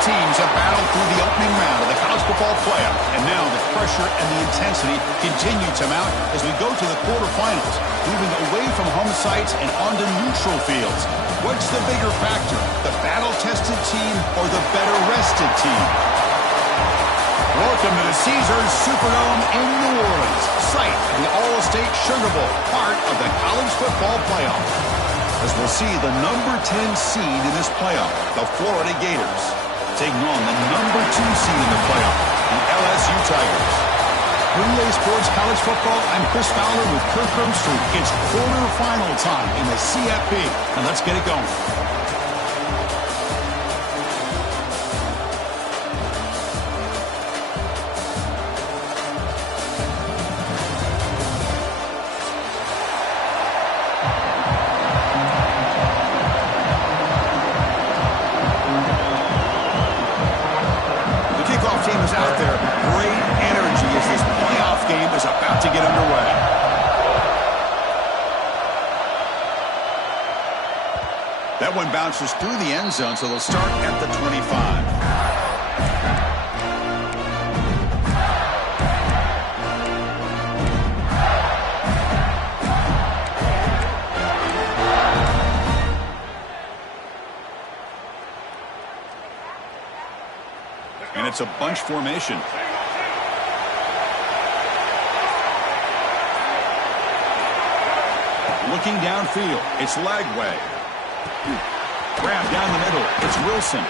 teams have battled through the opening round of the college football playoff, and now the pressure and the intensity continue to mount as we go to the quarterfinals, moving away from home sites and onto neutral fields. What's the bigger factor, the battle-tested team or the better-rested team? Welcome to the Caesars Superdome in New Orleans, site of the All-State Sugar Bowl, part of the college football playoff. As we'll see the number 10 seed in this playoff, the Florida Gators, taking on the number 2 seed in the playoff, the LSU Tigers. NBA Sports College Football, I'm Chris Fowler with Kirk Herbstreit. It's quarterfinal time in the CFP, and let's get it going. That one bounces through the end zone, so they'll start at the 25. And it's a bunch formation. Looking downfield, it's Lagway. Grab down the middle. It's Wilson.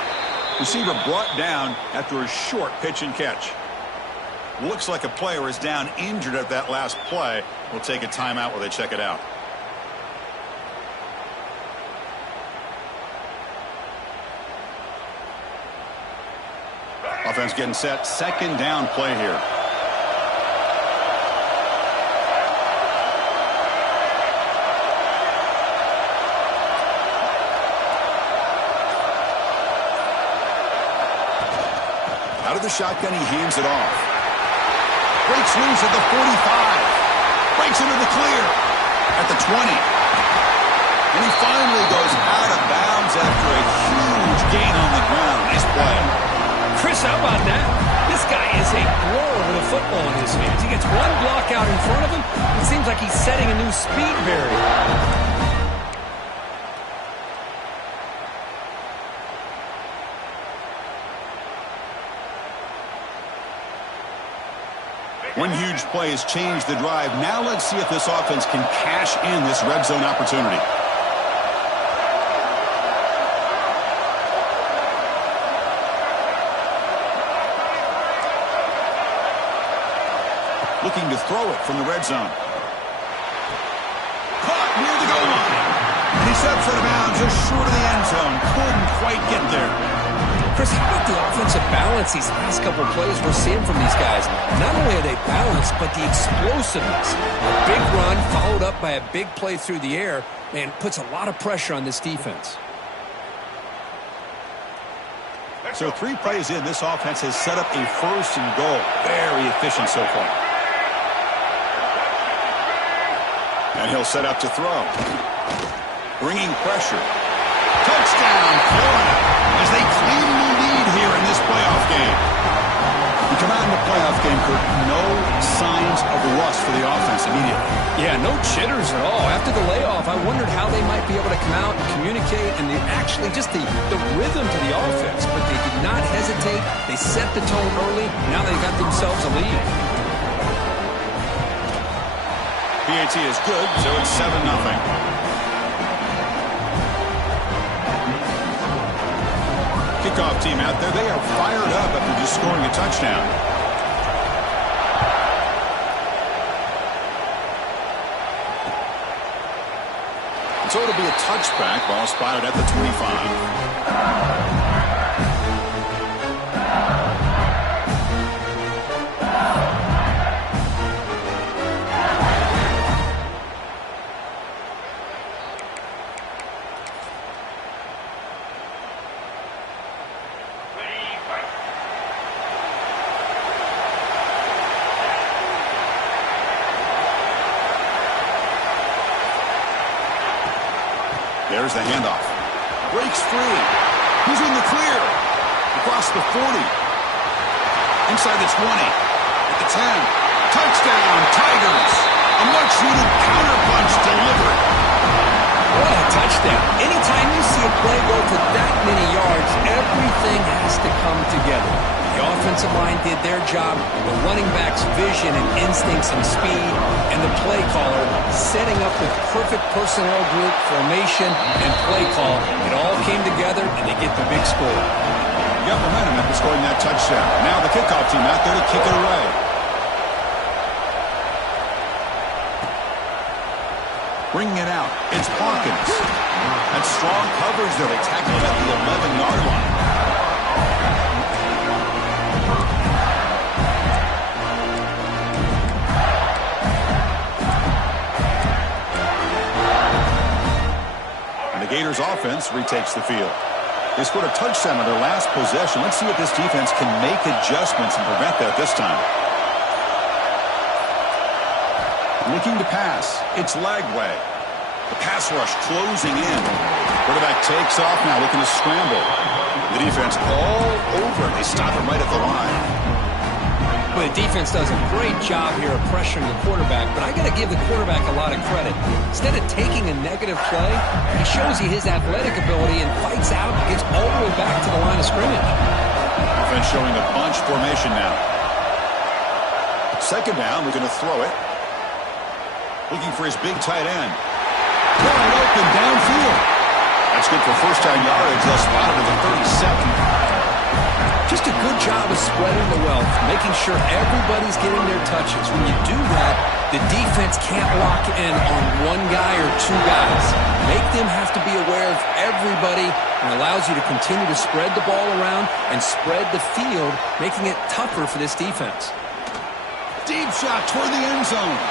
Receiver brought down after a short pitch and catch. Looks like a player is down injured at that last play. We'll take a timeout while they check it out. Offense getting set. Second down play here. Out of the shotgun, he hands it off. Breaks loose at the 45. Breaks into the clear at the 20. And he finally goes out of bounds after a huge gain on the ground. Nice play. Chris, how about that? This guy is a pro with a football in his hands. He gets one block out in front of him. It seems like he's setting a new speed barrier. One huge play has changed the drive. Now let's see if this offense can cash in this red zone opportunity. Looking to throw it from the red zone. Caught near the goal line. And he steps out of bounds just short of the end zone. Couldn't quite get there. Chris, how about the offensive balance these last couple of plays we're seeing from these guys? Not only are they balanced, but the explosiveness. A big run followed up by a big play through the air, man, puts a lot of pressure on this defense. So 3 plays in, this offense has set up a 1st and goal. Very efficient so far. And he'll set up to throw. Bringing pressure. Touchdown, Florida, as they claim the lead here in this playoff game. You come out in the playoff game, Kirk, no signs of rust for the offense immediately. Yeah, no jitters at all. After the layoff, I wondered how they might be able to come out and communicate, and actually just the rhythm to the offense. But they did not hesitate. They set the tone early. Now they got themselves a lead. PAT is good, so it's 7-0. Kickoff team out there. They are fired up after just scoring a touchdown. So it'll be a touchback. Ball spotted at the 25. There's the handoff. Breaks free. He's in the clear. Across the 40. Inside the 20. At the 10. Touchdown, Tigers. A much-needed counterpunch delivered. What a touchdown. Anytime you see a play go for that many yards, everything has to come together. The offensive line did their job, the running back's vision and instincts and speed, and the play caller setting up the perfect personnel group, formation, and play call. It all came together, and they get the big score. Got momentum after scoring that touchdown. Now the kickoff team out there to kick it away. Bringing it out, it's Hawkins. That's strong coverage there. They tackle it at the 11-yard line. And the Gators offense retakes the field. They scored a touchdown on their last possession. Let's see if this defense can make adjustments and prevent that this time. Looking to pass. It's Lagway. The pass rush closing in. Quarterback takes off now, looking to scramble. The defense all over. They stop him right at the line. Well, the defense does a great job here of pressuring the quarterback, but I got to give the quarterback a lot of credit. Instead of taking a negative play, he shows you his athletic ability and fights out and gets all the way back to the line of scrimmage. Defense showing a bunch formation now. Second down, we're going to throw it. Looking for his big tight end. Wide open downfield. That's good for first down yardage. They'll spot it at the 37. Just a good job of spreading the wealth, making sure everybody's getting their touches. When you do that, the defense can't lock in on one guy or two guys. Make them have to be aware of everybody and allows you to continue to spread the ball around and spread the field, making it tougher for this defense. Deep shot toward the end zone.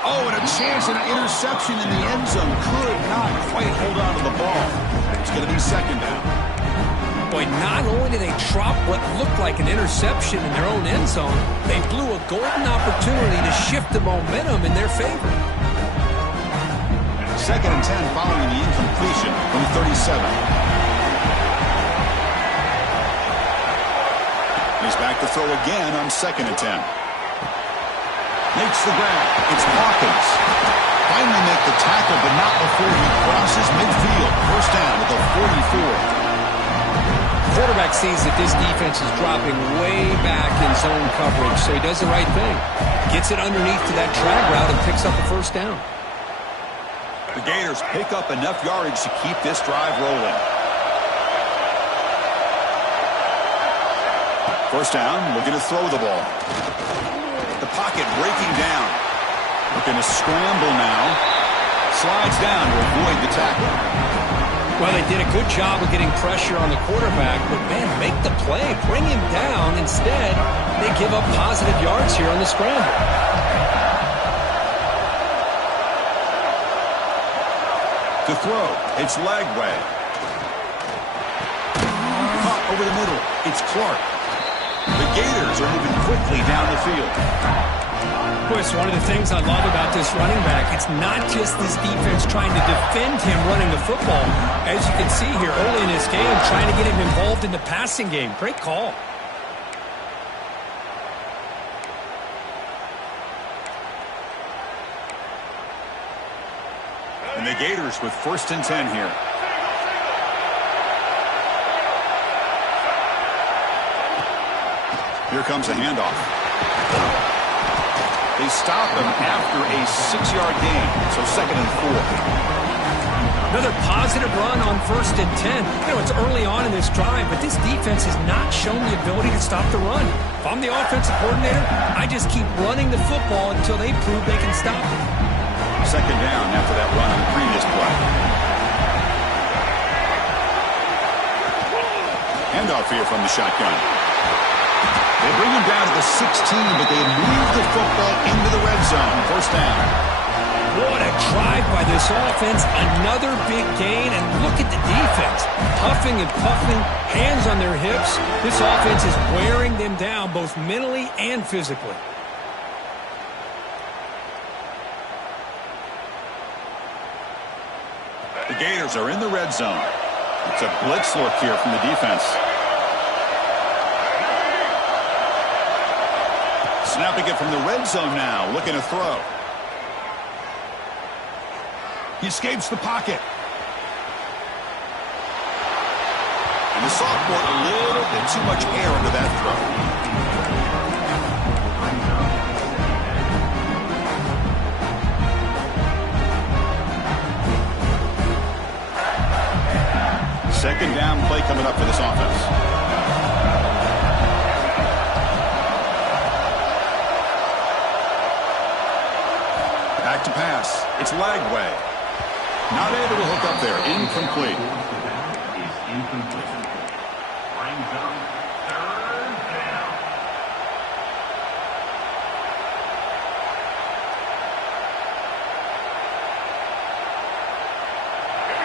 Oh, and a chance at an interception in the end zone. Could not quite hold on to the ball. It's going to be second down. Boy, not only did they drop what looked like an interception in their own end zone, they blew a golden opportunity to shift the momentum in their favor. Second and 10 following the incompletion from 37. He's back to throw again on second and 10. Makes the grab. It's Hawkins. Finally make the tackle, but not before he crosses midfield. First down at the 44. Quarterback sees that this defense is dropping way back in zone coverage, so he does the right thing. Gets it underneath to that drag route and picks up a first down. The Gators pick up enough yardage to keep this drive rolling. First down, looking to throw the ball. The pocket breaking down. Looking to scramble now. Slides down to avoid the tackle. Well, they did a good job of getting pressure on the quarterback, but, man, make the play. Bring him down. Instead, they give up positive yards here on the scramble. To throw, it's Lagway. Caught over the middle. It's Clark. The Gators are moving quickly down the field. Boy, it's one of the things I love about this running back. It's not just this defense trying to defend him running the football. As you can see here early in this game, trying to get him involved in the passing game. Great call. And the Gators with first and 10 here. Here comes a handoff. They stop him after a 6-yard gain, so second and 4. Another positive run on first and 10. You know, it's early on in this drive, but this defense has not shown the ability to stop the run. If I'm the offensive coordinator, I just keep running the football until they prove they can stop it. Second down after that run on the previous play. Handoff here from the shotgun. They bring him down to the 16, but they move the football into the red zone. First down. What a drive by this offense. Another big gain, and look at the defense. Huffing and puffing, hands on their hips. This offense is wearing them down both mentally and physically. The Gators are in the red zone. It's a blitz look here from the defense. Snapping it from the red zone now, looking to throw. He escapes the pocket. And the sophomore, a little bit too much air under that throw. Second down play coming up for this offense. Back to pass. It's Lagway. Not able to hook up there. Incomplete. Brings up third down.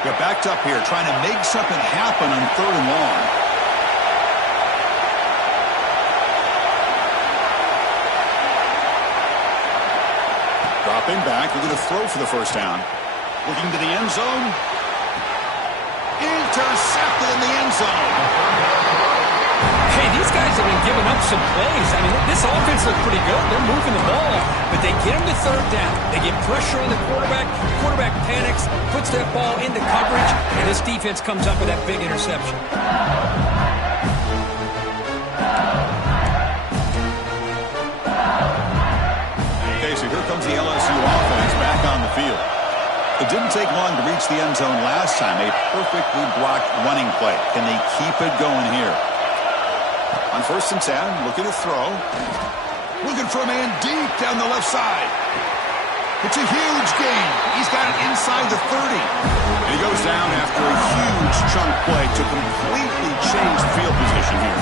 They're backed up here, trying to make something happen on 3rd and long. Dropping back, looking to throw for the first down. Looking to the end zone. Intercepted in the end zone. Hey, these guys have been giving up some plays. I mean, this offense looks pretty good. They're moving the ball, but they get them to 3rd down. They get pressure on the quarterback. Quarterback panics, puts that ball into coverage, and this defense comes up with that big interception. Okay, so here comes the LSU offense back on the field. It didn't take long to reach the end zone last time. A perfectly blocked running play. Can they keep it going here? On 1st and 10, looking to throw. Looking for a man deep down the left side. It's a huge gain. He's got it inside the 30. And he goes down after a huge chunk play to completely change the field position here.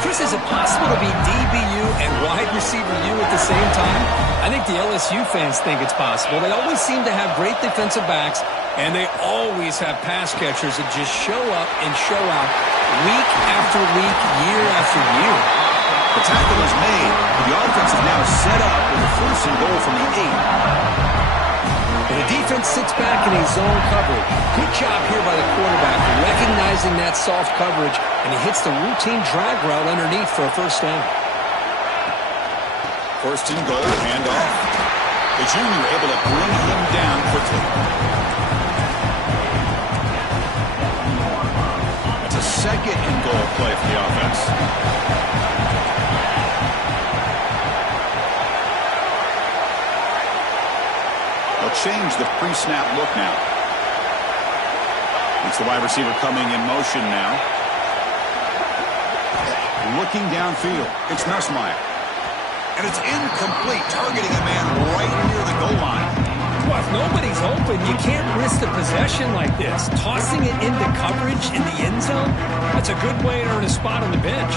Chris, is it possible to be DBU and wide receiver U at the same time? I think the LSU fans think it's possible. They always seem to have great defensive backs, and they always have pass catchers that just show up and show out week after week, year after year. The tackle is made. The offense is now set up with a 1st and goal from the 8. And the defense sits back in a zone coverage. Good job here by the quarterback, recognizing that soft coverage, and he hits the routine drag route underneath for a first down. 1st and goal, handoff. The junior able to bring him down quickly. It's a 2nd and goal play for the offense. They'll change the pre-snap look now. It's the wide receiver coming in motion now. Looking downfield. It's Nussmeier. And it's incomplete, targeting a man right near the goal line. Well, if nobody's open, you can't risk the possession like this. Tossing it into coverage in the end zone, that's a good way to earn a spot on the bench.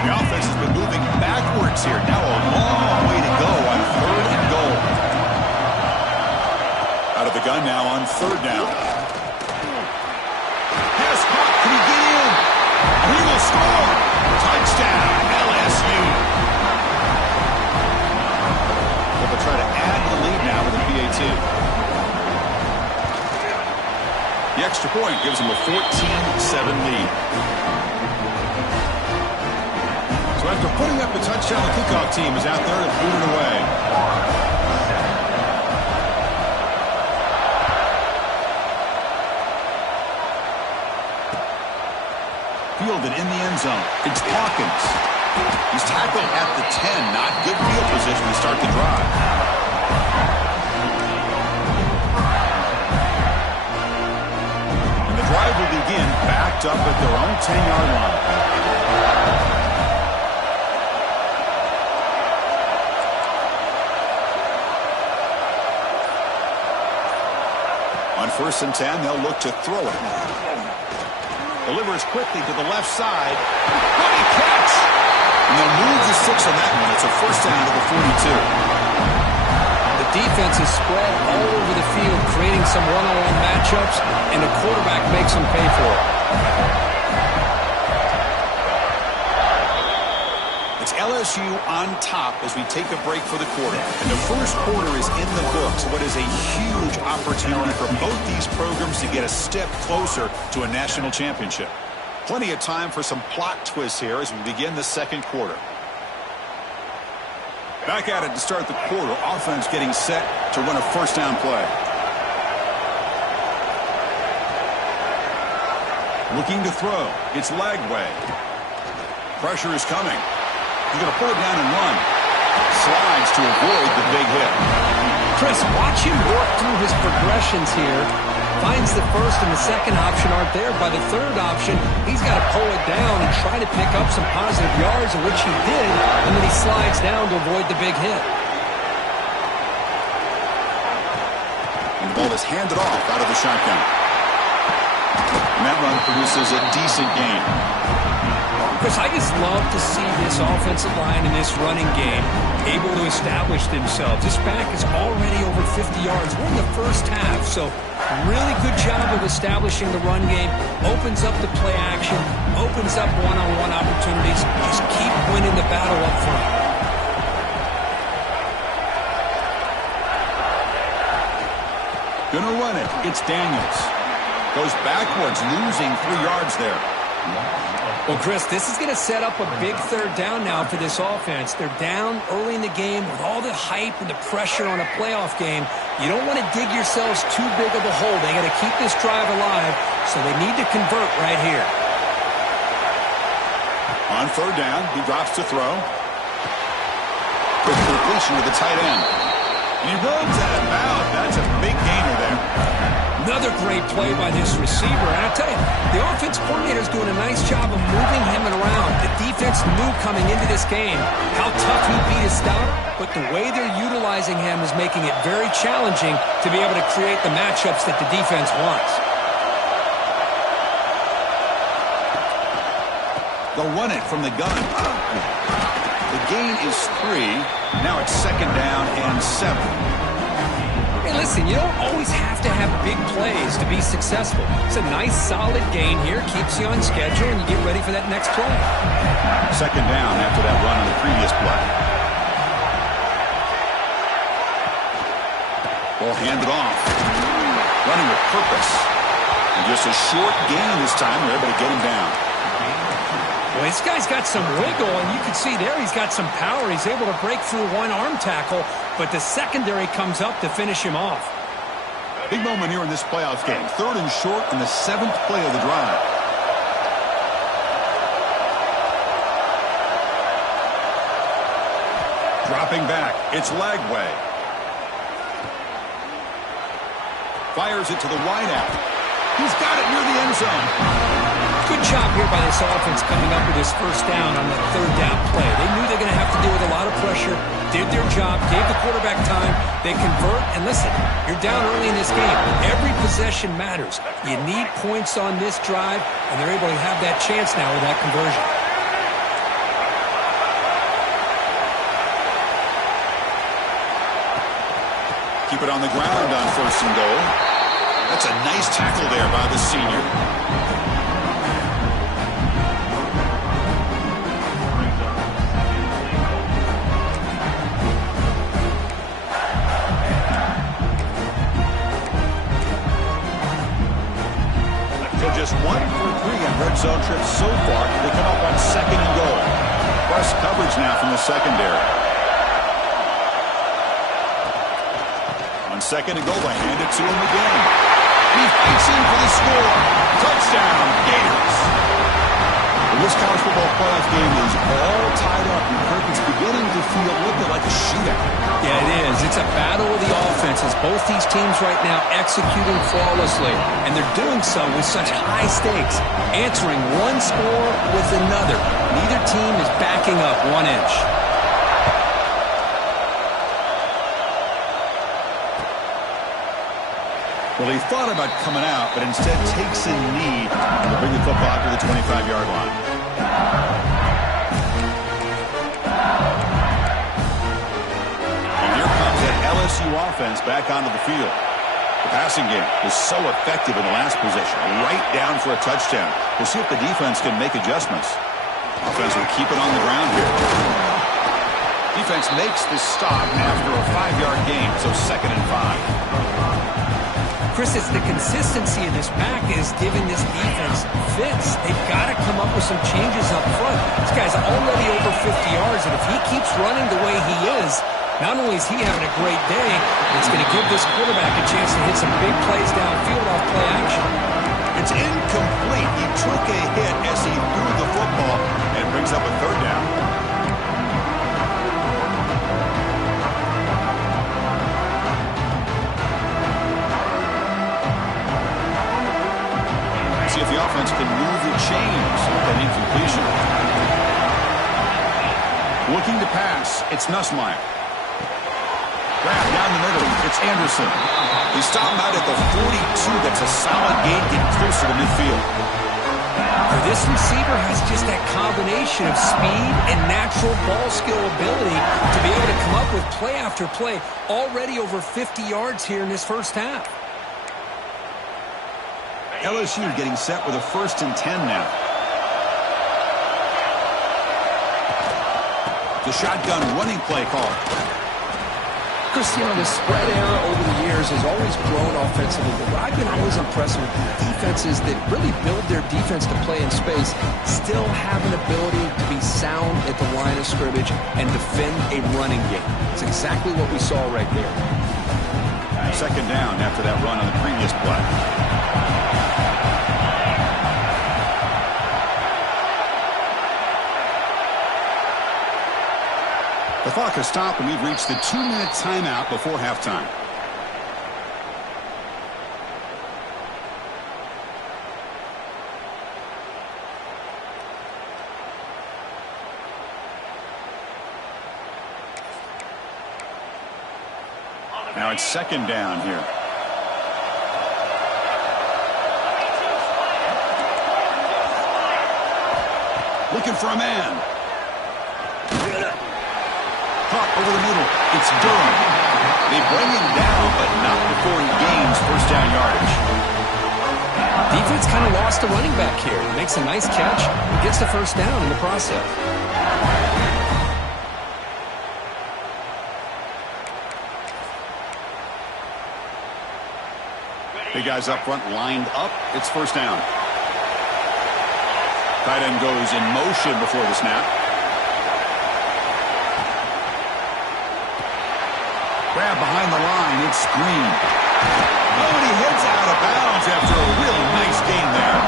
The offense has been moving backwards here. Now a long way to go on 3rd and goal. Out of the gun now on 3rd down. Can he get in? He will score. Touchdown, LSU. They'll try to add the lead now with a PAT. The extra point gives them a 14-7 lead. So after putting up a touchdown, the kickoff team is out there to boot it away. Fielded in the end zone. It's Hawkins. He's tackled at the 10. Not good field position to start the drive. And the drive will begin backed up at their own 10-yard line. On 1st and 10, they'll look to throw it. Delivers quickly to the left side. What a catch! And they'll move the 6 on that one. It's a 1st down to the 42. The defense is spread all over the field, creating some one-on-one matchups, and the quarterback makes them pay for it. It's LSU LSU on top as we take a break for the quarter. And the first quarter is in the books. What is a huge opportunity for both these programs to get a step closer to a national championship. Plenty of time for some plot twists here as we begin the second quarter. Back at it to start the quarter. Offense getting set to run a first down play. Looking to throw. It's Lagway. Pressure is coming. He's going to pull it down and run. Slides to avoid the big hit. Chris, watch him work through his progressions here. Finds the first and the second option aren't there. By the third option, he's got to pull it down and try to pick up some positive yards, which he did, and then he slides down to avoid the big hit. And the ball is handed off out of the shotgun. And that run produces a decent gain. Chris, I just love to see this offensive line and this running game able to establish themselves. This back is already over 50 yards. We're in the first half, so really good job of establishing the run game. Opens up the play action, opens up one-on-one opportunities. Just keep winning the battle up front. Gonna run it. It's Daniels. Goes backwards, losing 3 yards there. Well, Chris, this is going to set up a big third down now for this offense. They're down early in the game with all the hype and the pressure on a playoff game. You don't want to dig yourselves too big of a hole. They got to keep this drive alive, so they need to convert right here. On third down, he drops to throw. Quick completion to the tight end. And he runs out of bounds. That's a big gainer there. Another great play by this receiver. And I tell you, the offense coordinator is doing a nice job of moving him around. The defense knew coming into this game how tough he'd be to stop, but the way they're utilizing him is making it very challenging to be able to create the matchups that the defense wants. They'll run it from the gun. The gain is 3. Now it's second down and 7. Hey, listen, you don't always have to have big plays to be successful. It's a nice, solid gain here. Keeps you on schedule, and you get ready for that next play. Second down after that run on the previous play. Ball handed off. Running with purpose. And just a short gain this time. They're able to get him down. Well, this guy's got some wiggle, and you can see there he's got some power. He's able to break through one arm tackle, but the secondary comes up to finish him off. Big moment here in this playoff game. Third and short in the 7th play of the drive. Dropping back, it's Lagway. Fires it to the wideout. He's got it near the end zone. Good job here by this offense coming up with this first down on that third down play. They knew they're going to have to deal with a lot of pressure, did their job, gave the quarterback time. They convert, and listen, you're down early in this game. Every possession matters. You need points on this drive, and they're able to have that chance now with that conversion. Keep it on the ground on first and goal. That's a nice tackle there by the senior. Just 1 for 3 on red zone trips so far. They come up on second and goal. Press coverage now from the secondary. On second and goal, they hand it to him again. He fights in for the score. Touchdown, Gators. Well, this college football playoff game is all tied up, and Kirk, it's beginning to feel a little bit like a shootout. Yeah, it is. It's a battle of the offenses. Both these teams right now executing flawlessly, and they're doing so with such high stakes, answering one score with another. Neither team is backing up 1 inch. Well, he thought about coming out, but instead takes a knee to bring the football to the 25-yard line. And here comes that LSU offense back onto the field. The passing game was so effective in the last possession, right down for a touchdown. We'll see if the defense can make adjustments. Offense will keep it on the ground here. Defense makes the stop after a 5-yard gain, so 2nd and 5. Chris, it's the consistency in this pack is giving this defense fits. They've got to come up with some changes up front. This guy's already over 50 yards, and if he keeps running the way he is, not only is he having a great day, it's going to give this quarterback a chance to hit some big plays downfield off play action. It's incomplete. He took a hit as he threw the football, and it brings up a 3rd down. See if the offense can move the chains with that incompletion. Looking to pass, it's Nussmeier. Grab down the middle, it's Anderson. He stopped out at the 42. That's a solid gain, getting closer to midfield. This receiver has just that combination of speed and natural ball skill ability to be able to come up with play after play. Already over 50 yards here in this first half. LSU getting set with a 1st and 10 now. The shotgun running play call. Christian, the spread era over the years has always grown offensively, but what I've been always impressed with defenses that really build their defense to play in space still have an ability to be sound at the line of scrimmage and defend a running game. It's exactly what we saw right there. 2nd down after that run on the previous play. The clock has stopped, and we've reached the 2-minute timeout before halftime. Now it's 2nd down here. Looking for a man. Caught over the middle. It's Durham. They bring him down, but not before he gains 1st down yardage. Defense kind of lost a running back here. He makes a nice catch and gets the 1st down in the process. Big guys up front lined up. It's 1st down. Tight end goes in motion before the snap. Grab behind the line. It's Green. Oh, and he heads out of bounds after a really nice gain there.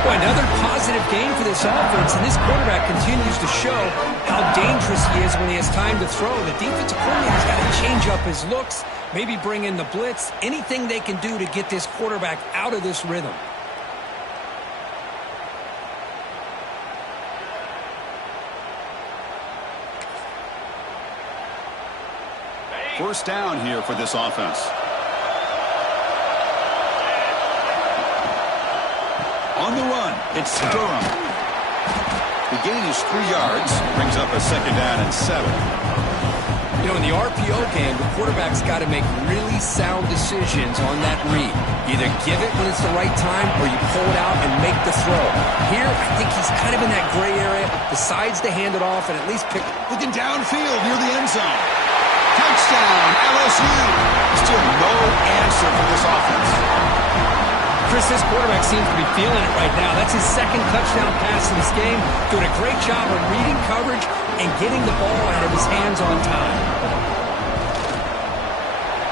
Boy, another positive gain for this offense, and this quarterback continues to show how dangerous he is when he has time to throw. The defensive coordinator's got to change up his looks, maybe bring in the blitz, anything they can do to get this quarterback out of this rhythm. First down here for this offense. On the run, it's Durham. The gain is 3 yards, brings up a 2nd down and 7. You know, in the RPO game, the quarterback's got to make really sound decisions on that read. Either give it when it's the right time or you pull it out and make the throw. Here, I think he's kind of in that gray area, decides to hand it off and at least pick. Looking downfield near the end zone. Touchdown, LSU. Still no answer for this offense. Chris, this quarterback seems to be feeling it right now. That's his 2nd touchdown pass in this game. Doing a great job of reading coverage and getting the ball out of his hands on time.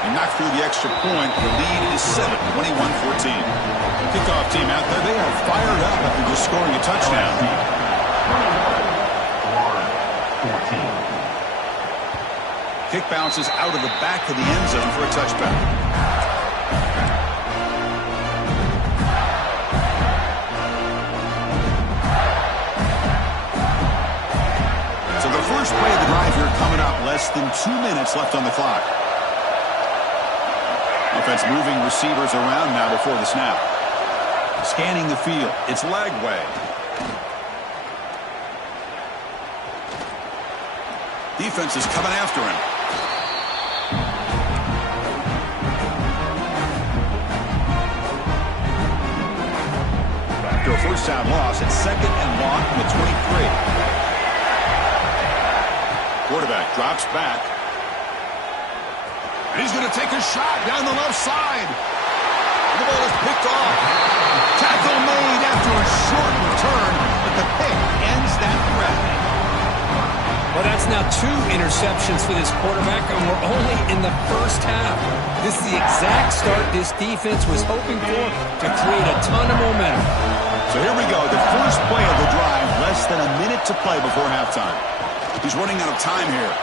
He knocked through the extra point. The lead is 7, 21-14. Kickoff team out there. They are fired up after just scoring a touchdown. 14. Kick bounces out of the back of the end zone for a touchback. So the first play of the drive here coming up. Less than 2 minutes left on the clock. Offense moving receivers around now before the snap. Scanning the field. It's Lagway. Defense is coming after him. After a first down loss, it's 2nd and long from the 23. Quarterback drops back. And he's going to take a shot down the left side. And the ball is picked off. Tackle made after a short return, but the pick ends that threat. Well, that's now 2 interceptions for this quarterback, and we're only in the first half. This is the exact start this defense was hoping for to create a ton of momentum. So here we go, the first play of the drive, less than a minute to play before halftime. He's running out of time here.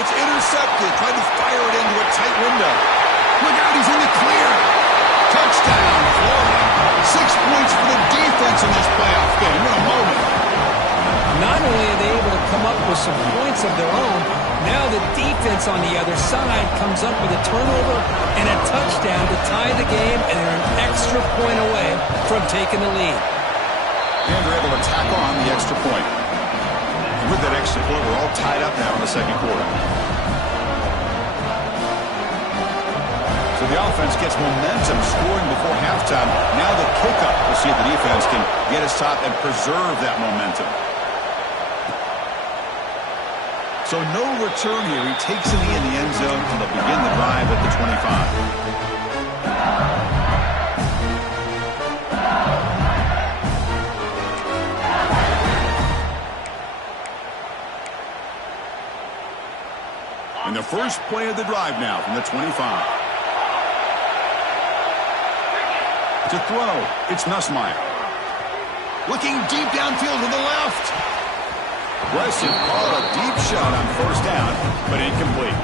It's intercepted, trying to fire it into a tight window. Look out, he's in the clear. Touchdown, Florida. 6 points for the defense in this playoff game. What a moment. Not only are they able to come up with some points of their own, now the defense on the other side comes up with a turnover and a touchdown to tie the game, and they're an extra point away from taking the lead. And they're able to tack on the extra point. And with that extra point, we're all tied up now in the second quarter. So the offense gets momentum scoring before halftime. Now the kickoff. We'll see if the defense can get a stop and preserve that momentum. So no return here. He takes it in the end zone and they'll begin the drive at the 25. And the first play of the drive now from the 25. To throw, it's Nussmeier. Looking deep downfield to the left. Aggressive call, a deep shot on first down, but incomplete.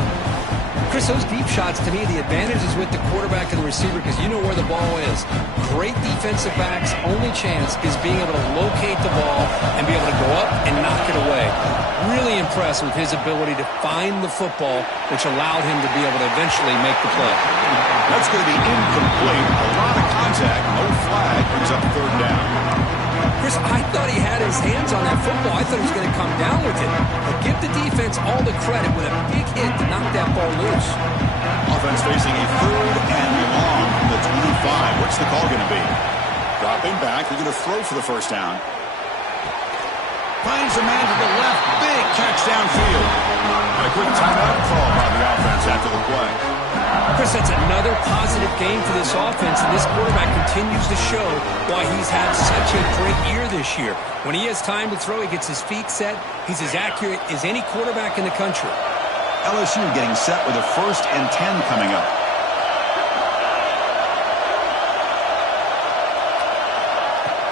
Chris, those deep shots, to me, the advantage is with the quarterback and the receiver because you know where the ball is. Great defensive backs' only chance is being able to locate the ball and be able to go up and knock it away. Really impressed with his ability to find the football, which allowed him to be able to eventually make the play. That's going to be incomplete. A lot of contact, no flag, brings up third down. Chris, I thought he had his hands on that football. I thought he was going to come down with it. But give the defense all the credit with a big hit to knock that ball loose. Offense facing a third and long from the 25. What's the call going to be? Dropping back. They're going to throw for the first down. Finds a man to the left. Big catch downfield. And a quick timeout call by the offense after the play. Chris, that's another positive game for this offense, and this quarterback continues to show why he's had such a great year this year. When he has time to throw, he gets his feet set. He's as accurate as any quarterback in the country. LSU getting set with a 1st and 10 coming up.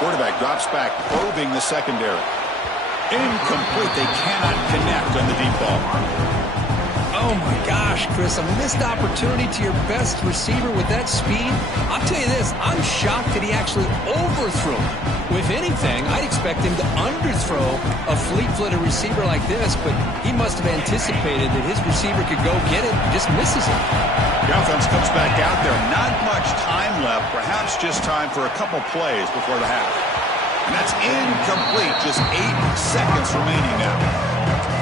Quarterback drops back, probing the secondary. Incomplete. They cannot connect on the deep ball. Oh, my gosh, Chris, a missed opportunity to your best receiver with that speed. I'll tell you this, I'm shocked that he actually overthrew. If anything, I'd expect him to underthrow a fleet-footed receiver like this, but he must have anticipated that his receiver could go get it and just misses it. The offense comes back out there. Not much time left, perhaps just time for a couple plays before the half. And that's incomplete, just 8 seconds remaining now.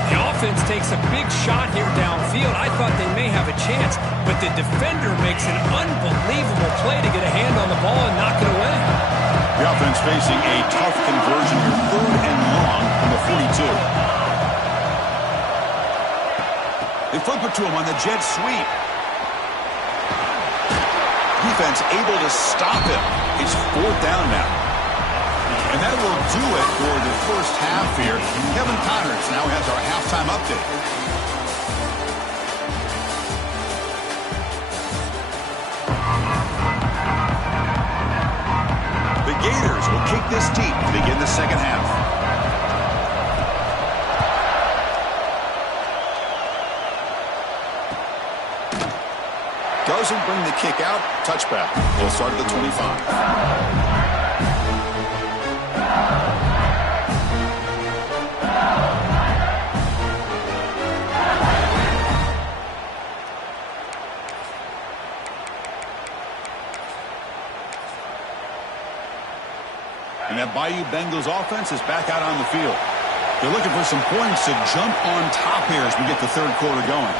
The offense takes a big shot here downfield. I thought they may have a chance, but the defender makes an unbelievable play to get a hand on the ball and knock it away. The offense facing a tough conversion here, 3rd and long from the 42. They flip it to him on the jet sweep. Defense able to stop him. It's 4th down now. And that will do it for the first half here. Kevin Connors now has our halftime update. The Gators will kick this deep to begin the second half. Doesn't bring the kick out. Touchback. They'll start at the 25. And that Bayou Bengals offense is back out on the field. They're looking for some points to jump on top here as we get the third quarter going.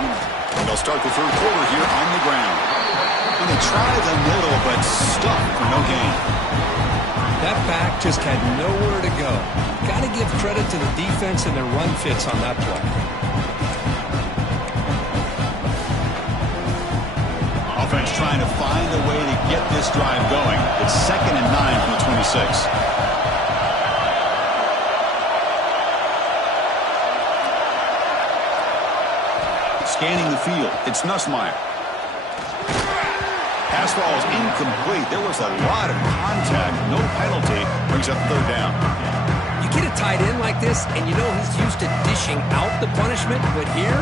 And they'll start the third quarter here on the ground. And they try the middle, but stuck for no gain. That back just had nowhere to go. Got got to give credit to the defense and their run fits on that play. Offense trying to find a way to get this drive going. It's 2nd and 9 from the 26. Scanning the field, it's Nussmeier. Pass ball is incomplete. There was a lot of contact. No penalty. Brings up 3rd down. You get a tight end like this, and you know he's used to dishing out the punishment, but here,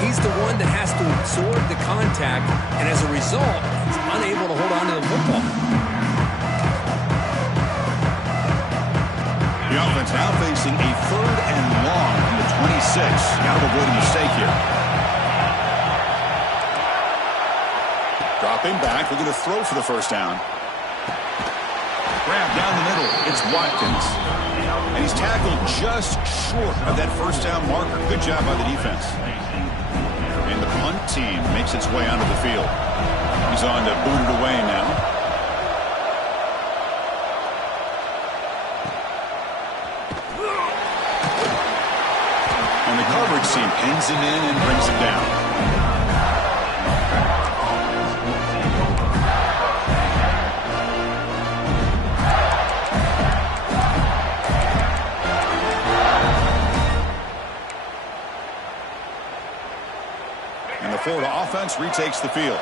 he's the one that has to absorb the contact, and as a result, he's unable to hold on to the football. The offense now facing a 3rd and long from the 26. Got to avoid a mistake here. Dropping back, looking to throw for the 1st down. Grab down the middle. It's Watkins. And he's tackled just short of that 1st down marker. Good job by the defense. And the punt team makes its way onto the field. He's on to boot it away now. And the coverage team pins him in and brings him down. Florida offense retakes the field.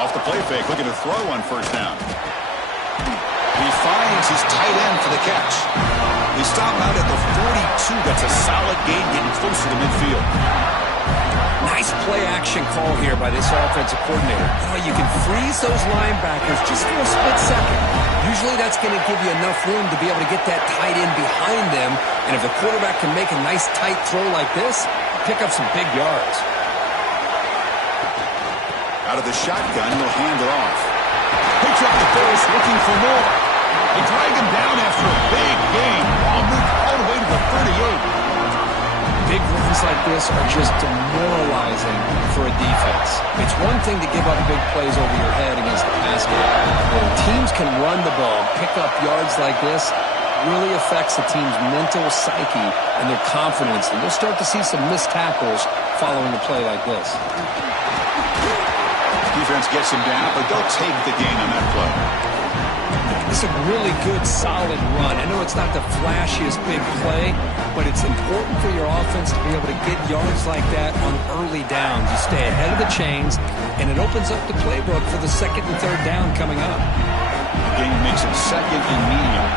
Off the play fake, looking to throw on 1st down. He finds his tight end for the catch. They stop out at the 42. That's a solid gain, getting closer to midfield. Nice play-action call here by this offensive coordinator. You can freeze those linebackers just for a split second. Usually that's going to give you enough room to be able to get that tight end behind them. And if the quarterback can make a nice tight throw like this, pick up some big yards. Out of the shotgun, he'll hand it off. Picks up the pass, looking for more. They drag him down after a big gain. Ball moved all the way to the 38. Big runs like this are just demoralizing for a defense. It's one thing to give up big plays over your head against the pass game. When teams can run the ball, pick up yards like this, really affects the team's mental psyche and their confidence. And you'll start to see some missed tackles following a play like this. Defense gets him down, but they'll take the gain on that play. It's a really good, solid run. I know it's not the flashiest big play, but it's important for your offense to be able to get yards like that on early downs. You stay ahead of the chains, and it opens up the playbook for the 2nd and 3rd down coming up. The game makes it 2nd and medium.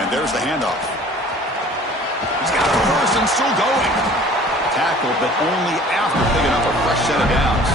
And there's the handoff. He's got it reversed and still going. Tackle, but only after picking up a fresh set of downs.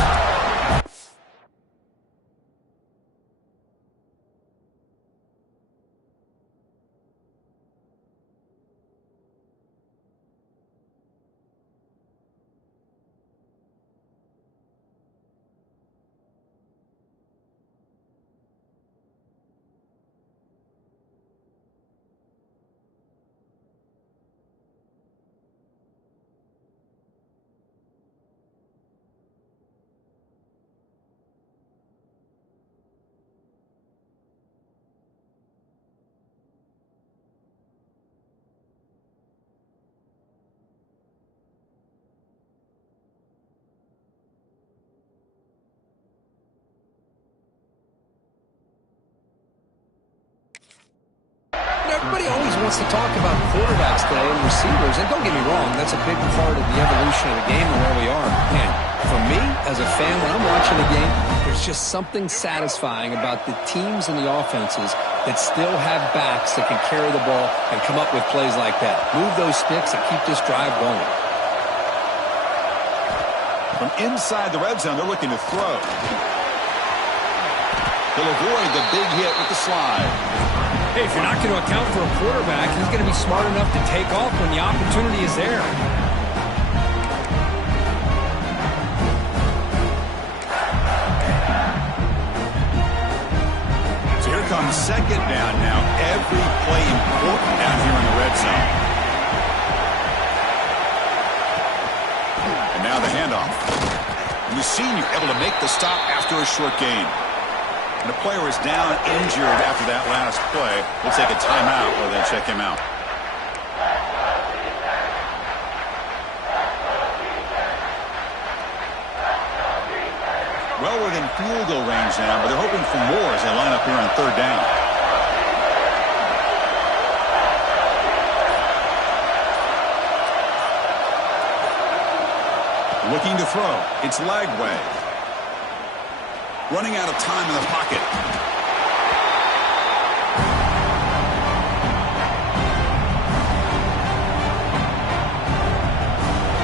Everybody always wants to talk about quarterbacks today and receivers, and don't get me wrong, that's a big part of the evolution of the game and where we are. Man, for me, as a fan, when I'm watching the game, there's just something satisfying about the teams and the offenses that still have backs that can carry the ball and come up with plays like that. Move those sticks and keep this drive going. From inside the red zone, they're looking to throw. He'll avoid the big hit with the slide. Hey, if you're not going to account for a quarterback, he's going to be smart enough to take off when the opportunity is there. So here comes 2nd down now. Every play important down here in the red zone. And now the handoff. The senior able to make the stop after a short gain. And the player is down injured after that last play. We'll take a timeout or then check him out. Well within field goal range now, but they're hoping for more as they line up here on third down. Looking to throw. It's Lagway. Running out of time in the pocket.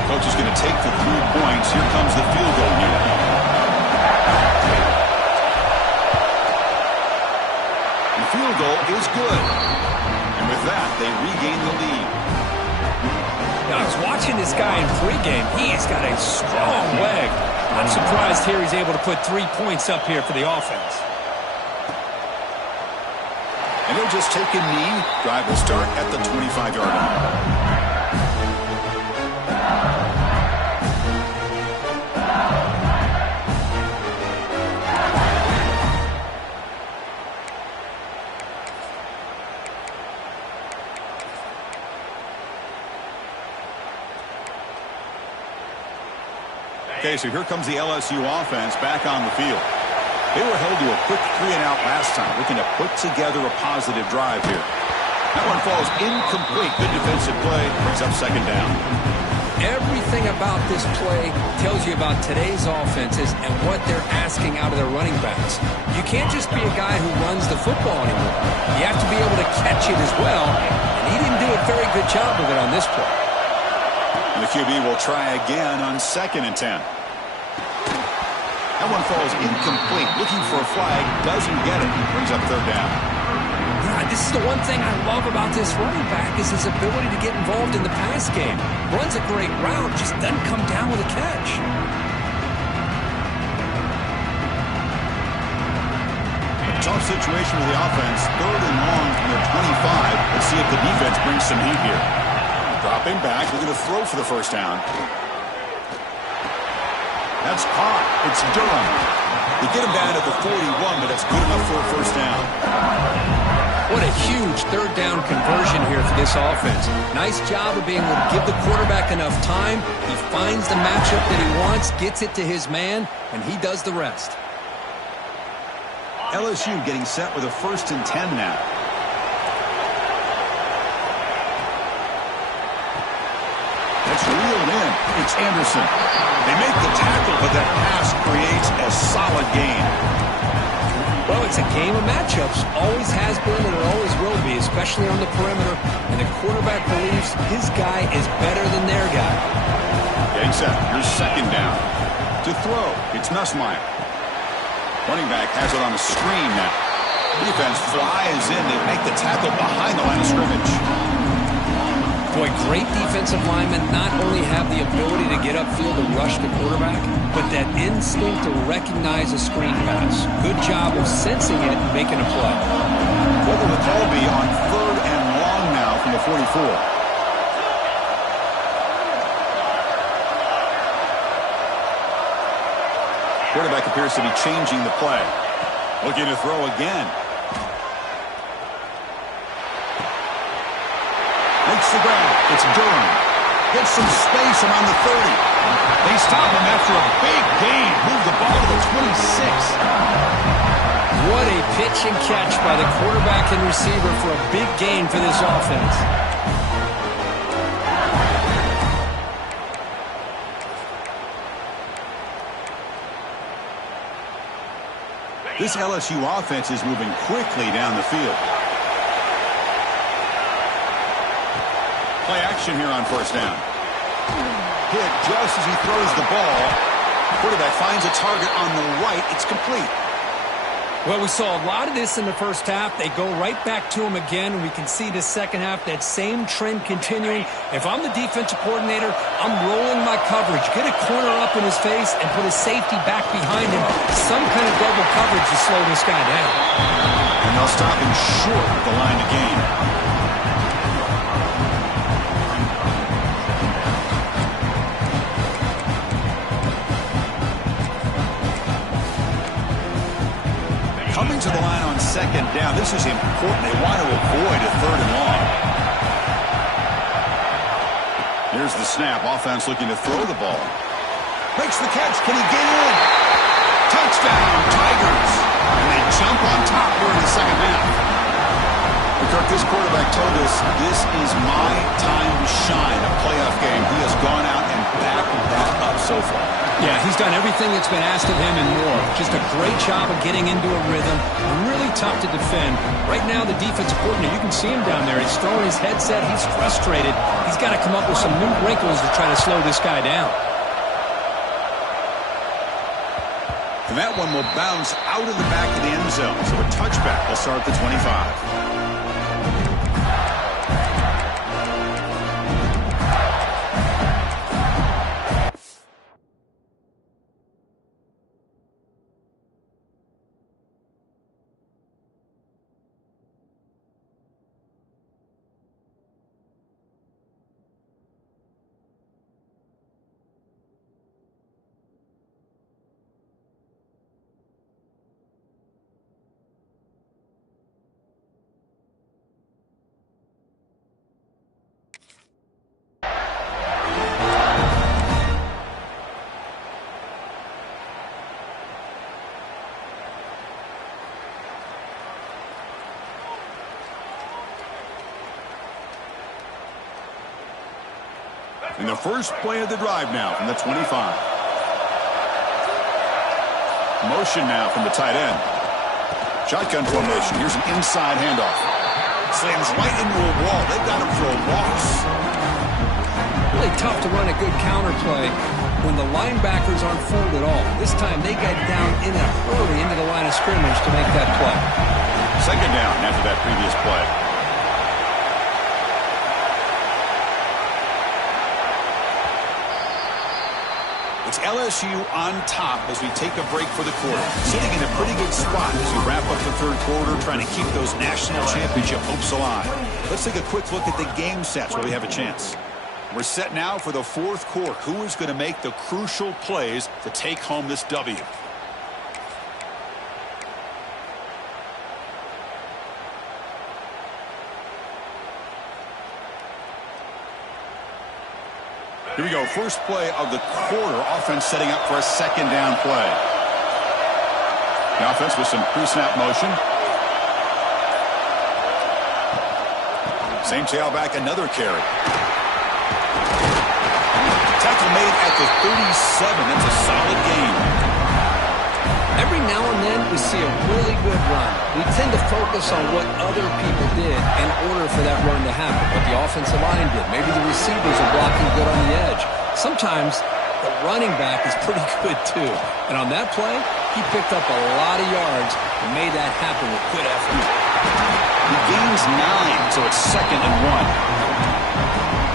Coach is going to take the 3 points. Here comes the field goal unit. The field goal is good. And with that, they regain the lead. Now, I was watching this guy in pregame. He's got a strong leg. I'm surprised here he's able to put 3 points up here for the offense. And they'll just take a knee. Drive will start at the 25-yard line. Okay, so here comes the LSU offense back on the field. They were held to a quick 3-and-out last time, looking to put together a positive drive here. That one falls incomplete. Good defensive play, brings up second down. Everything about this play tells you about today's offenses and what they're asking out of their running backs. You can't just be a guy who runs the football anymore. You have to be able to catch it as well, and he didn't do a very good job of it on this play. And the QB will try again on 2nd and 10. That one falls incomplete. Looking for a flag, doesn't get it. Brings up third down. God, this is the one thing I love about this running back is his ability to get involved in the pass game. Runs a great route, just doesn't come down with a catch. Tough situation with the offense. 3rd and long from their 25. Let's see if the defense brings some heat here. Dropping back, looking to throw for the first down. That's caught. It's Durham. They get him down at the 41, but that's good enough for a first down. What a huge third down conversion here for this offense. Nice job of being able to give the quarterback enough time. He finds the matchup that he wants, gets it to his man, and he does the rest. LSU getting set with a 1st and 10 now. That's reeled in. It's Anderson. They make the tackle, but that pass creates a solid gain. Well, it's a game of matchups. Always has been and it always will be, especially on the perimeter. And the quarterback believes his guy is better than their guy. Getting set. Here's second down. To throw, it's Nussmeier. Running back has it on a screen now. Defense flies in. They make the tackle behind the line of scrimmage. Boy, great defensive linemen not only have the ability to get upfield and rush the quarterback, but that instinct to recognize a screen pass. Good job of sensing it and making a play. What will the call be on 3rd and long now from the 44? Quarterback appears to be changing the play. Looking to throw again. Makes the grab. It's Durham. Gets some space around the 30. They stop him after a big gain. Move the ball to the 26. What a pitch and catch by the quarterback and receiver for a big gain for this offense. This LSU offense is moving quickly down the field. Play action here on first down. Hit just as he throws the ball. Quarterback finds a target on the right. It's complete. Well, we saw a lot of this in the first half. They go right back to him again, and we can see the second half, that same trend continuing. If I'm the defensive coordinator, I'm rolling my coverage. Get a corner up in his face and put a safety back behind him. Some kind of double coverage to slow this guy down. And they'll stop him short of the line to gain. to the line on second down. This is important. They want to avoid a third and long. Here's the snap. Offense looking to throw the ball. Makes the catch. Can he get in? Touchdown, Tigers. And they jump on top here in the second half. Kirk, this quarterback told us this is my time to shine, a playoff game. He has gone out and backed that up so far. Yeah, he's done everything that's been asked of him and more. Just a great job of getting into a rhythm. Really tough to defend. Right now, the defensive coordinator, you can see him down there. He's throwing his headset. He's frustrated. He's got to come up with some new wrinkles to try to slow this guy down. And that one will bounce out of the back of the end zone. So a touchback will start at the 25. In the first play of the drive now from the 25. Motion now from the tight end. Shotgun formation. Here's an inside handoff. Slams right into a wall. They've got him for a loss. Really tough to run a good counter play when the linebackers aren't fooled at all. This time they got down in a hurry into the line of scrimmage to make that play. Second down after that previous play. It's LSU on top as we take a break for the quarter. Sitting in a pretty good spot as we wrap up the third quarter, trying to keep those national championship hopes alive. Let's take a quick look at the game sets where we have a chance. We're set now for the fourth quarter. Who is going to make the crucial plays to take home this W? Here we go. First play of the quarter. Offense setting up for a second down play. The offense with some pre-snap motion. Same tailback, another carry. Tackle made at the 37. That's a solid gain. Every now and then we see a really good run. We tend to focus on what other people did in order for that run to happen. What the offensive line did. Maybe the receivers are blocking good on the edge. Sometimes the running back is pretty good too. And on that play, he picked up a lot of yards and made that happen with good effort. He gains 9, so it's second and 1.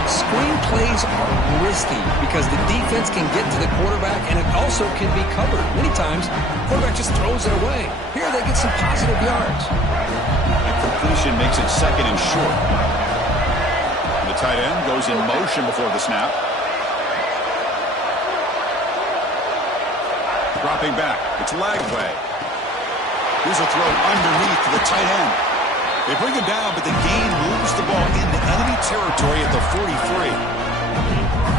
Screen plays are risky because the defense can get to the quarterback and it also can be covered. Many times, the quarterback just throws it away. Here they get some positive yards. The completion makes it second and short. And the tight end goes in motion before the snap. Dropping back. It's Lagway. Here's a throw underneath to the tight end. They bring him down, but the gain moves the ball into enemy territory at the 43.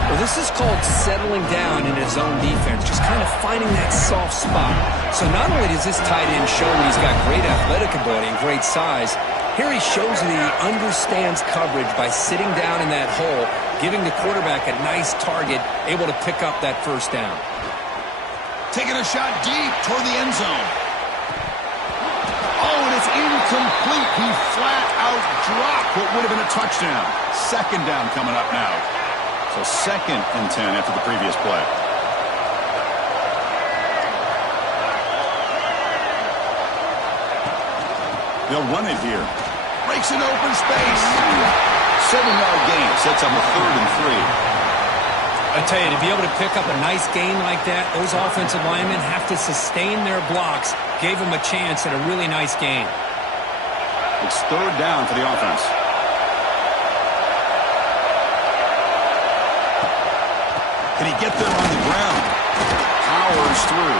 Well, this is called settling down in his own defense, just kind of finding that soft spot. So not only does this tight end show that he's got great athletic ability and great size, here he shows that he understands coverage by sitting down in that hole, giving the quarterback a nice target, able to pick up that first down. Taking a shot deep toward the end zone. Oh, and it's incomplete. He flat out dropped what would have been a touchdown. Second down coming up now. So second and 10 after the previous play. They'll run it here. Breaks an open space. 7-yard gain. Sets up a 3rd and 3. I tell you, to be able to pick up a nice gain like that, those offensive linemen have to sustain their blocks. Gave him a chance at a really nice gain. It's 3rd down for the offense. Can he get there on the ground? Powers through.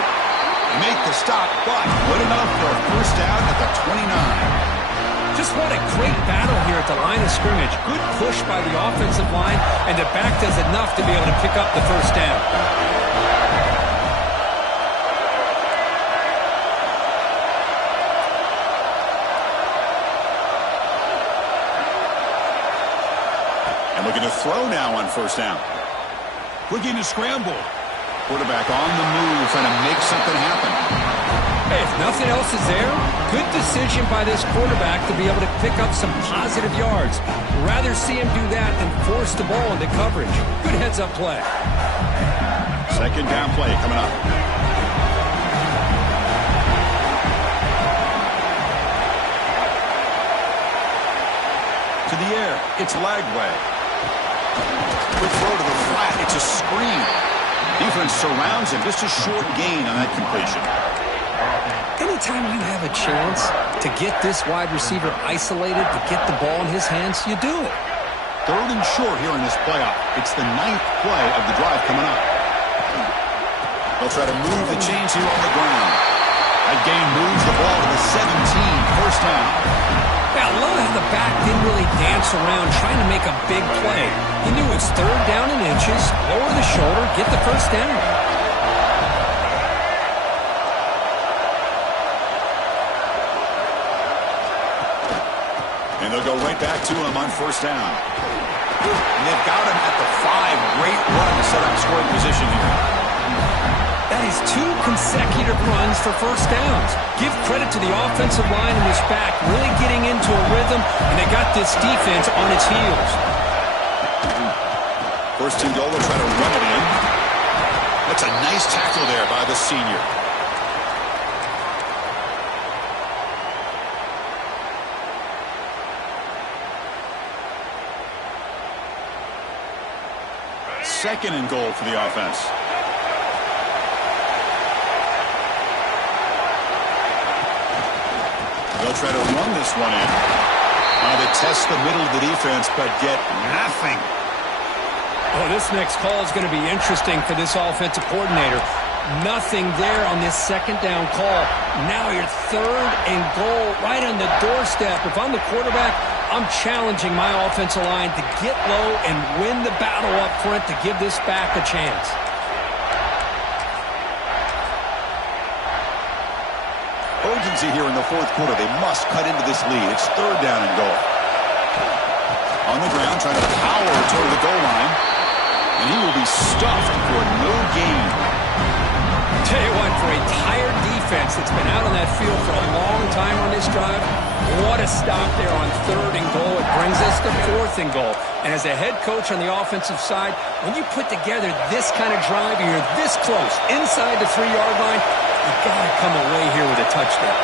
They make the stop, but good enough for a first down at the 29. Just what a great battle here at the line of scrimmage. Good push by the offensive line, and the back does enough to be able to pick up the first down. And looking to throw now on first down. Looking to scramble. Quarterback on the move, trying to make something happen. Hey, if nothing else is there, good decision by this quarterback to be able to pick up some positive yards. Rather see him do that than force the ball into coverage. Good heads-up play. Second down play coming up. To the air, it's Lagway. Quick throw to the flat, it's a screen. Defense surrounds him, just a short gain on that completion. Anytime you have a chance to get this wide receiver isolated, to get the ball in his hands, you do it. Third and short here in this playoff. It's the 9th play of the drive coming up. They'll try to move the chains here on the ground. That gain moves the ball to the 17. First down. Yeah, I love how the back didn't really dance around trying to make a big play. He knew it's third down in inches, lower the shoulder, get the first down. And they'll go right back to him on first down. And they've got him at the 5. Great run to set up scoring position here. That is 2 consecutive runs for first downs. Give credit to the offensive line and this back, really getting into a rhythm, and they got this defense on its heels. First and goal, they'll try to run it in. That's a nice tackle there by the senior. Second and goal for the offense. They'll try to run this one in. They test the middle of the defense, but get nothing. Oh, this next call is going to be interesting for this offensive coordinator. Nothing there on this second down call. Now you're third and goal right on the doorstep. If I'm the quarterback, I'm challenging my offensive line to get low and win the battle up front to give this back a chance. Urgency here in the fourth quarter. They must cut into this lead. It's third down and goal. On the ground, trying to power toward the goal line. And he will be stuffed for no gain. Tell you what, for a tired defense that's been out on that field for a long time on this drive, what a stop there on third and goal. It brings us to fourth and goal. And as a head coach on the offensive side, when you put together this kind of drive, you're this close, inside the 3-yard line, you've got to come away here with a touchdown.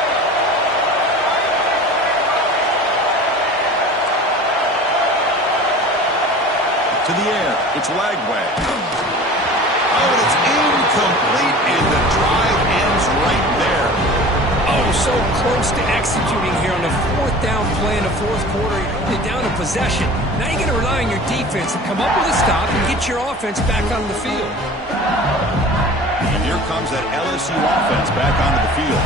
To the air, it's Lagway. Oh, and it's incomplete, and the drive ends right there. Oh, so close to executing here on the fourth down play in the fourth quarter. You're down a possession. Now you're going to rely on your defense to come up with a stop and get your offense back on the field. And here comes that LSU offense back onto the field.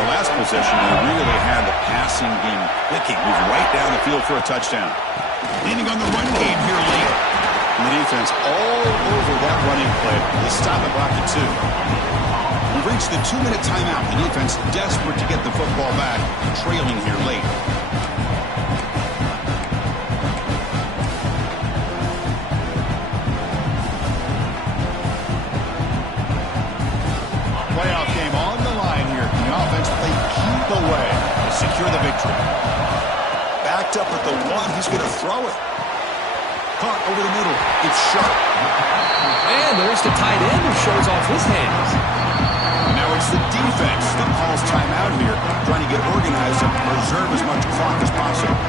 The last possession, they really had the passing game clicking. Moved right down the field for a touchdown. Leaning on the run game here late. And the defense all over that running play. They stop at block at 2. We've reached the 2-minute timeout. The defense desperate to get the football back, trailing here late. Playoff game on the line here. The offense played keep away to secure the victory. Backed up at the 1. He's going to throw it. Caught over the middle. It's Sharp. And there's the tight end who shows off his hands. Now it's the defense that calls timeout here, trying to get organized and preserve as much clock as possible.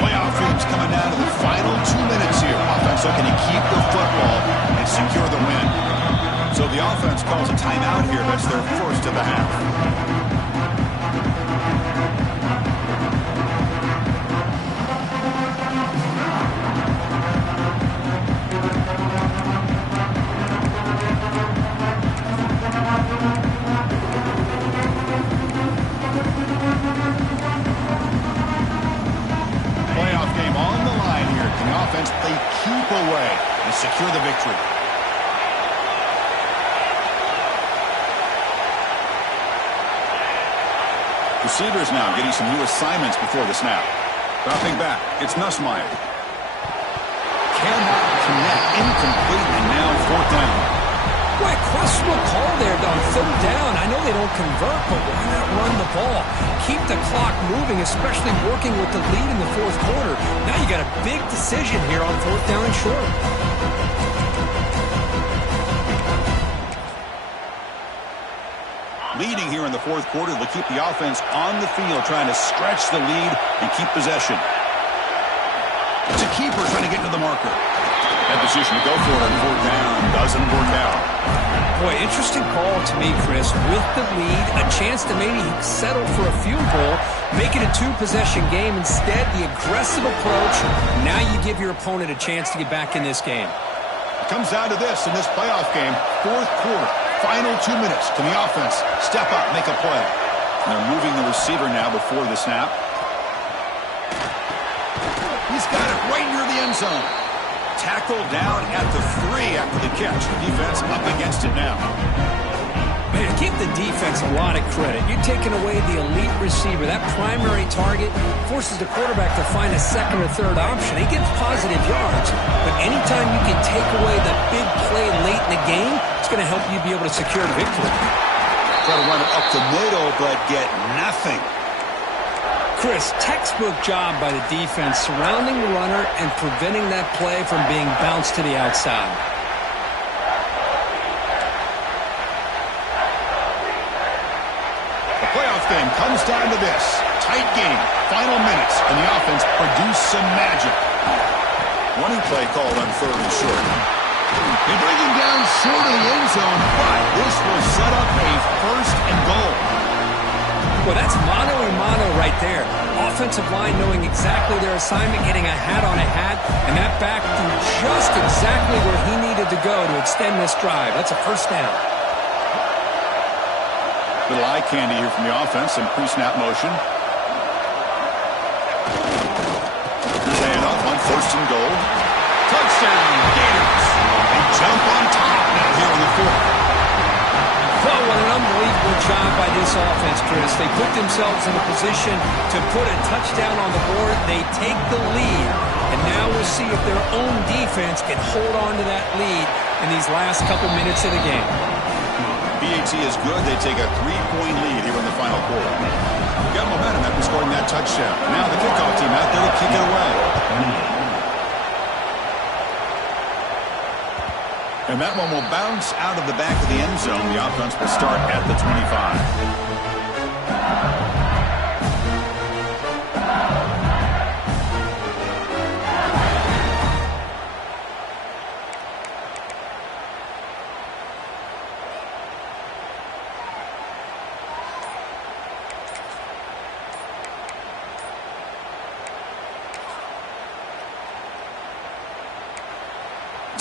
Playoff game's coming down to the final 2 minutes here. Offense looking to keep the football and secure the win. So the offense calls a timeout here. That's their first of the half. offense, they keep away and secure the victory. Receivers now getting some new assignments before the snap. Dropping back, it's Nussmeier. Cannot connect, incomplete, and now fourth down. Boy, a questionable call there on third down. I know they don't convert, but why not run the ball? Keep the clock moving, especially working with the lead in the fourth quarter. Now you got a big decision here on fourth down and short. Leading here in the fourth quarter, they'll keep the offense on the field, trying to stretch the lead and keep possession. It's a keeper trying to get to the marker. That position to go for it on fourth down doesn't work out. Boy, interesting call to me, Chris. With the lead, a chance to maybe settle for a field goal, make it a two-possession game. Instead, the aggressive approach. Now you give your opponent a chance to get back in this game. It comes down to this in this playoff game, fourth quarter, final 2 minutes. Can the offense step up, make a play? And they're moving the receiver now before the snap. He's got it right near the end zone. Tackled down at the 3 after the catch. The defense up against it now. Man, give the defense a lot of credit. You're taking away the elite receiver. That primary target forces the quarterback to find a second or third option. He gets positive yards, but anytime you can take away the big play late in the game, it's going to help you be able to secure the victory. Try to run it up the middle, but get nothing. Chris, textbook job by the defense surrounding the runner and preventing that play from being bounced to the outside. The playoff game comes down to this. Tight game, final minutes, and the offense produced some magic. Running play called on third and short. They bring him down short of the end zone, but this will set up a first and goal. Well, that's mano-a-mano right there. Offensive line knowing exactly their assignment, getting a hat on a hat, and that back through just exactly where he needed to go to extend this drive. That's a first down. Little eye candy here from the offense, some pre-snap motion. Here's a handoff on first and goal. Touchdown, Gators. They jump on top now here in the fourth. Oh, what an unbelievable job by this offense, Chris. They put themselves in a position to put a touchdown on the board. They take the lead, and now we'll see if their own defense can hold on to that lead in these last couple minutes of the game. BAT is good. They take a 3-point lead here in the final quarter. Got momentum after scoring that touchdown. Now the kickoff team out there to kick it away. And that one will bounce out of the back of the end zone. The offense will start at the 25.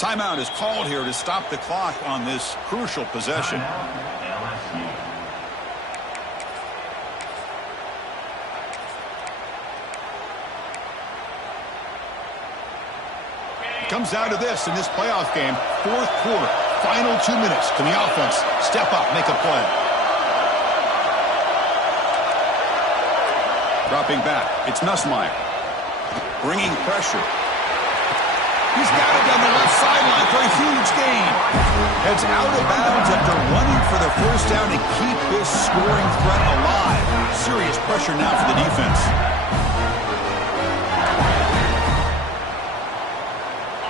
Timeout is called here to stop the clock on this crucial possession. It comes down to this in this playoff game, fourth quarter, final 2 minutes. Can the offense step up, make a play? Dropping back, it's Nussmeier. Bringing pressure. He's got it down the left sideline for a huge gain. Heads out of bounds after running for the first down to keep this scoring threat alive. Serious pressure now for the defense.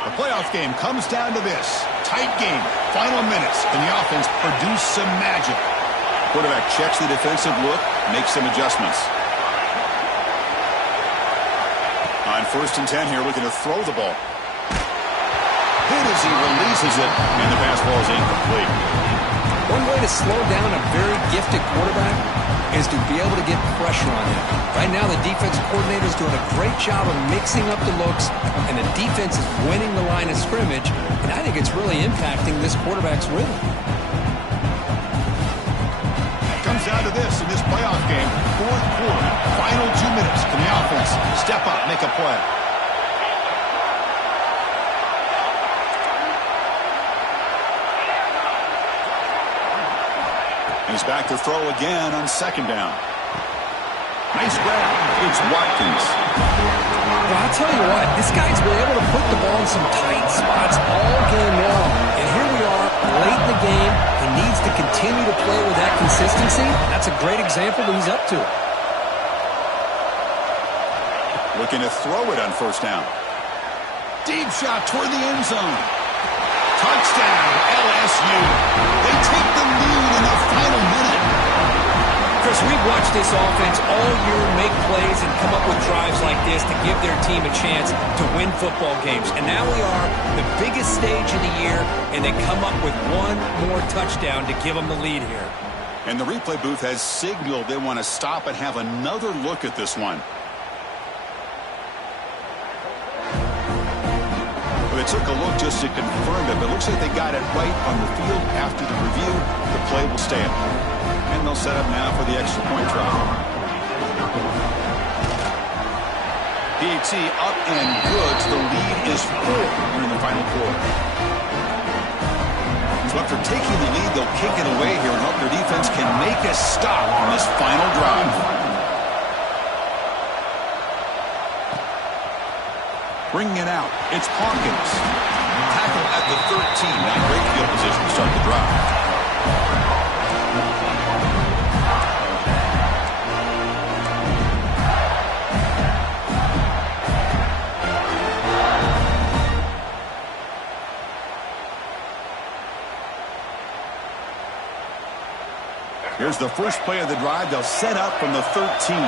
The playoff game comes down to this. Tight game, final minutes, and the offense produce some magic. Quarterback checks the defensive look, makes some adjustments. On first and 10 here, looking to throw the ball. Hit as he releases it, and the pass ball is incomplete. One way to slow down a very gifted quarterback is to be able to get pressure on him. Right now, the defensive coordinator is doing a great job of mixing up the looks, and the defense is winning the line of scrimmage, and I think it's really impacting this quarterback's rhythm. It comes down to this in this playoff game, fourth quarter, final 2 minutes. Can the offense step up, make a play? He's back to throw again on second down. Nice grab. It's Watkins. Well, I'll tell you what, this guy's been able to put the ball in some tight spots all game long. And here we are, late in the game. He needs to continue to play with that consistency. That's a great example that he's up to it. Looking to throw it on first down. Deep shot toward the end zone. Touchdown, LSU. They take the lead in the final minute. Chris, we've watched this offense all year make plays and come up with drives like this to give their team a chance to win football games. And now we are the biggest stage of the year, and they come up with one more touchdown to give them the lead here. And the replay booth has signaled they want to stop and have another look at this one. They took a look just to confirm it, but it looks like they got it right on the field. After the review, the play will stand. And they'll set up now for the extra point try. PAT up and good. So the lead is 4 here in the final quarter. So after taking the lead, they'll kick it away here and hope their defense can make a stop on this final drive. Bringing it out, it's Hawkins. Tackle at the 13. Not great field position to start the drive. Here's the first play of the drive. They'll set up from the 13.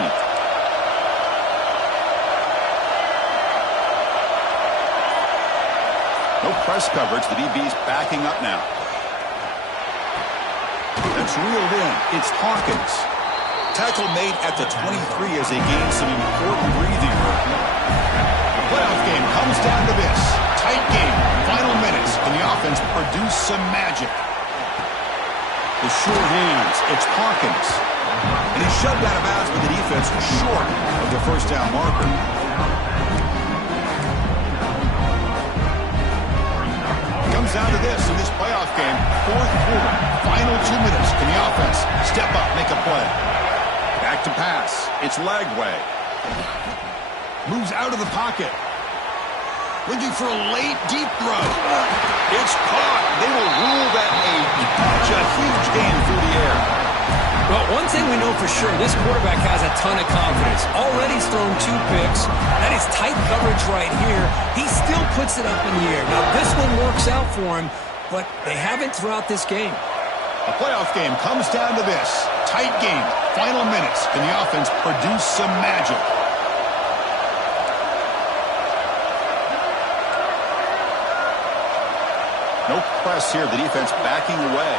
No press coverage. The DB's backing up now. That's reeled in. It's Hawkins. Tackle made at the 23 as they gain some important breathing room. The playoff game comes down to this. Tight game. Final minutes. Can the offense produce some magic? The short hands. It's Hawkins. And he's shoved out of bounds with the defense short of the first down marker. Down to this in this playoff game, fourth quarter, final 2 minutes. Can the offense step up, make a play? Back to pass. It's Lagway. Moves out of the pocket. Looking for a late, deep throw. It's caught. They will rule that a huge gain through the air. Well, one thing we know for sure, this quarterback has a ton of confidence. Already he's thrown 2 picks. That is tight coverage right here. He still puts it up in the air. Now, this one works out for him, but they haven't throughout this game. A playoff game comes down to this. Tight game. Final minutes. Can the offense produce some magic? No press here. The defense backing away.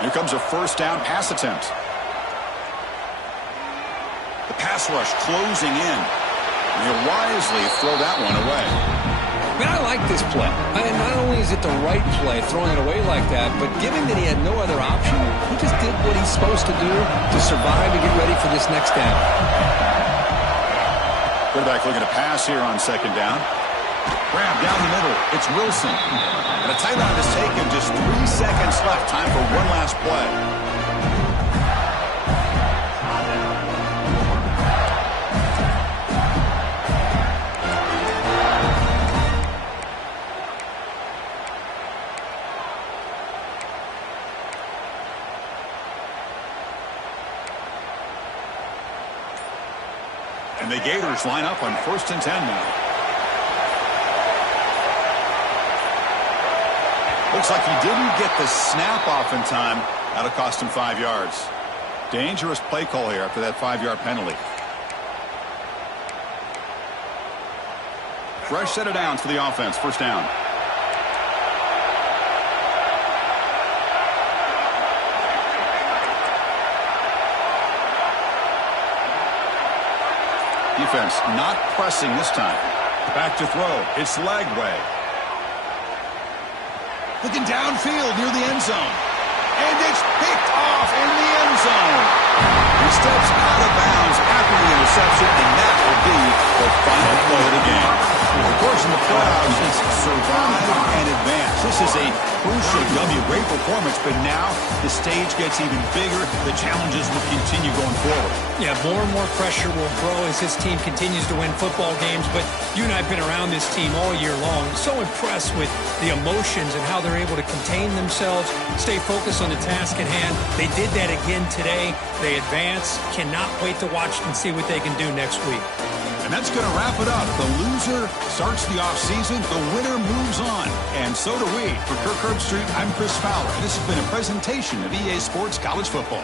Here comes a first down pass attempt. The pass rush closing in. And he'll wisely throw that one away. Man, I like this play. And not only is it the right play, throwing it away like that, but given that he had no other option, he just did what he's supposed to do to survive and get ready for this next down. Quarterback looking to pass here on second down. Grab down the middle. It's Wilson. And a timeout is taken. Just 3 seconds left. Time for one last play. And the Gators line up on 1st and 10 now. Looks like he didn't get the snap off in time. That'll cost him 5 yards. Dangerous play call here after that 5-yard penalty. Fresh set of downs for the offense. First down. Defense not pressing this time. Back to throw. It's Lagway. Looking downfield near the end zone. and it's picked off in the end zone. He steps out of bounds after the interception, and that will be the final play of the game. Of course, in the playoffs, it's survive and advance. This is a crucial W. Great performance, but now the stage gets even bigger. The challenges will continue going forward. Yeah, more and more pressure will grow as this team continues to win football games, but you and I have been around this team all year long. So impressed with the emotions and how they're able to contain themselves, stay focused on the task at hand. They did that again today. They advance. Cannot wait to watch and see what they can do next week. And that's going to wrap it up. The loser starts the offseason. The winner moves on. And so do we. For Kirk Herbstreit, I'm Chris Fowler. And this has been a presentation of EA Sports College Football.